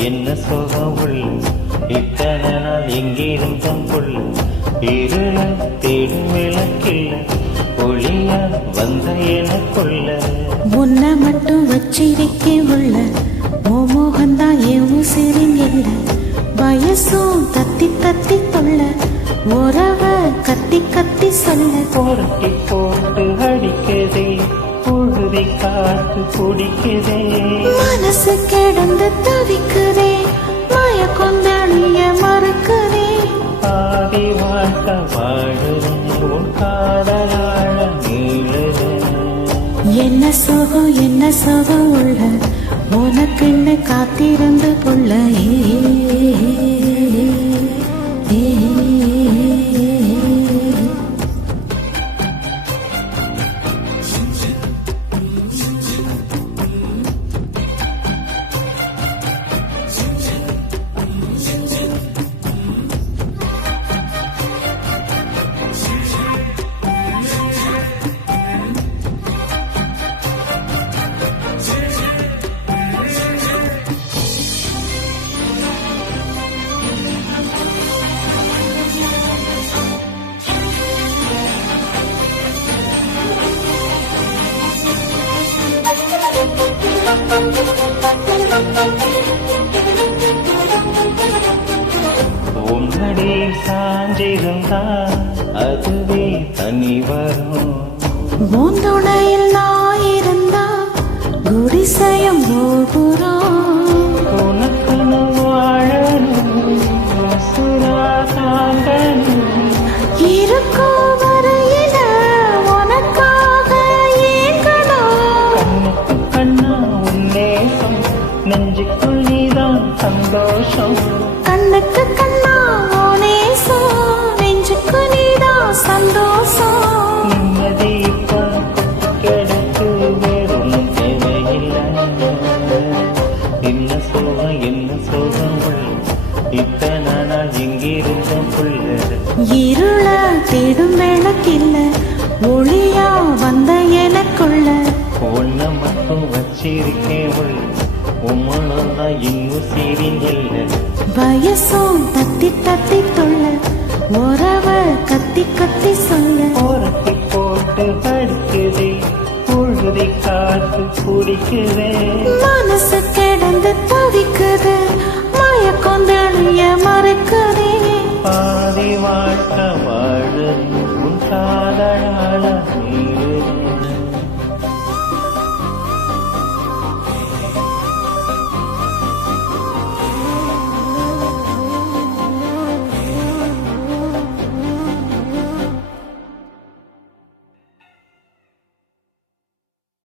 என்ன சோகம் உள்ள இத்தனை நாள் எங்கிருந்தும் புள்ள இருள தேடும் விளக்கில்ல ஒளியா வந்த எனக்குள்ள உன்னை மட்டும் வச்சிருக்கே உள்ள மோகந்தான் என் உசிரின் இல்ல வயசும் தத்தி தத்தி தொல்ல உறவ கத்தி கத்தி சொல்ல போரட்டி போட்டு அடிக்கதே பொழுதை காத்து குடிக்குதே மனசு கிடந்து தவிக்குதே மாய கொந்தளிய மறுக்குதே ஆதி வாழ்க்கை வாழுதே உன் காதலாழ நீளுதே என்ன சுகம் உள்ள உனக்குன்னு காத்திருந்து புள்ள உன்னடி சாஞ்சிருந்தா அதுவே தனி வரும் பூந்துணையில் நான் இருந்தா குடிசையம் போகிறோம் உனக்குன்னு வாழணும் சுரா தாங்கணும் இருக்கும் வரையில உனக்காக ஏங்கணும் கண்ணுக்கு கண்ணா உன் நேசம் நெஞ்சுக்குள் நீதான் சந்தோஷம் கண்ணுக்கு கண்ணா நேசம் நெஞ்சுக்கு நீதான் சந்தோஷம் நிம்மதி இப்போ கிடைக்கு வேறொன்னும் தேவையில்லை என்ன சோகம் உள்ள இத்தனை நாள் எங்கிருந்த புள்ள இருள தேடும் விளக்கில்ல ஒளியா வந்த எனக்குள்ள ஒன்ன மட்டும் வச்சிருக்கேன் உள்ள உம்மனதான் இன்னும் சீரின் இல்லை வயசும் தத்தி தத்தி தொல்ல உறவ கத்தி கத்தி சொல்ல ஓரத்தி போட்டு படுக்குதே பொழுதை காத்து குடிக்குதே மனசு கிடந்து தவிக்குது மாய கொந்தளிய மறைக்குதே